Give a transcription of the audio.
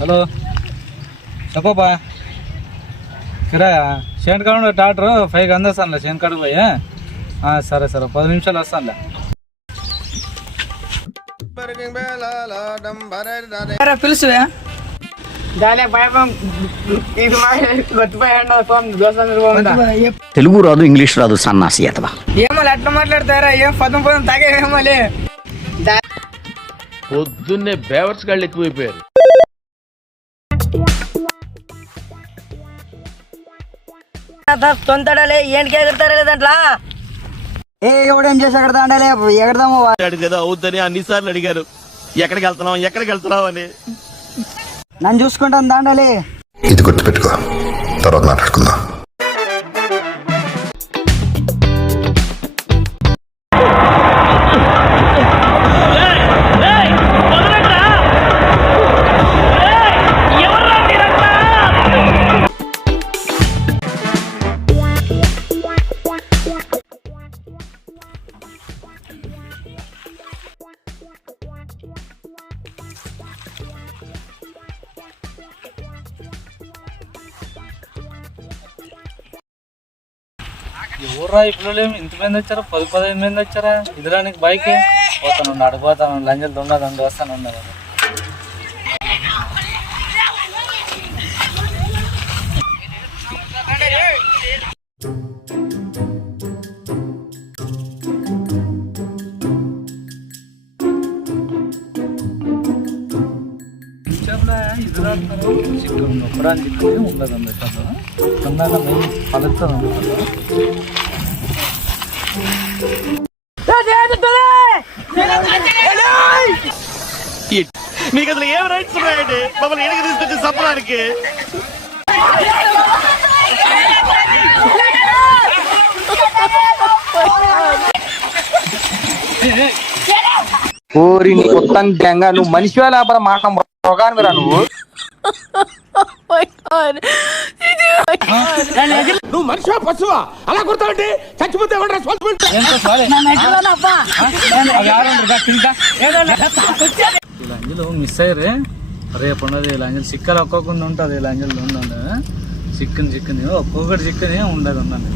Hello చెప్పబ్బా కిరాయా చేను కాడ డాక్టర్ 5కి అందేస్తానులే చేను కాడికి పోయి సరే 10 నిమిషాలు వస్తానులే. పిలుచువే తెలుగు రాదు ఇంగ్లీష్ రాదు సన్నాసి అతవా ఏమో ఎట్లా మాట్లాడతారా ఏం పదం తాగేమోలే పొద్దున్నే బేవర్స్ గాళ్ళు ఎక్కువైపోయారు. తొంతడాలే ఏంటికి ఎగురుతారా లేదంట్లా ఎవడేం చేసి ఎగడతాండాలే ఎగడదాము కదా అవుద్దని అన్నిసార్లు అడిగారు ఎక్కడికి వెళ్తున్నావు అని. నన్ను చూసుకుంటాను దాండాలి. ఇది గుర్తుపెట్టుకో, తర్వాత మాట్లాడుకుందాం. ఎవర్రా ఈ పిల్లలు ఇంతమంది వచ్చారా? 10-15 మంది వచ్చారా? ఇదిరానికి బైక్ పోతాను అడిపోతాను లంజలు దొంగ వస్తాను ఉన్నారు. ఇదిరాకు చికెన్ నొక్కడానికి చికెన్ ఉండదు అన్నట్టు తొందరగా పలుకుతుంది నీకు అసలు ఏం రైట్స్ ఉన్నాయండి మమ్మల్ని ఎడికి తీసుకొచ్చి చంపడానికి? ఓరి నీ మొత్తం గంగ నువ్వు మనిషి లేకపోతే మాట రోగాన్ని రా నువ్వు. నువ్వు మనిషివా పశువా? అలా కొడతావంటే చచ్చిపోతే లంజలు మిస్ అయ్యారే. రేపు ఉన్నది లంజలు చిక్కలు ఒక్కొక్కటి ఉంటుంది. లంజలు ఉండండి చికెన్ ఒక్కొక్కటి చికెన్ ఉండదు ఉండండి.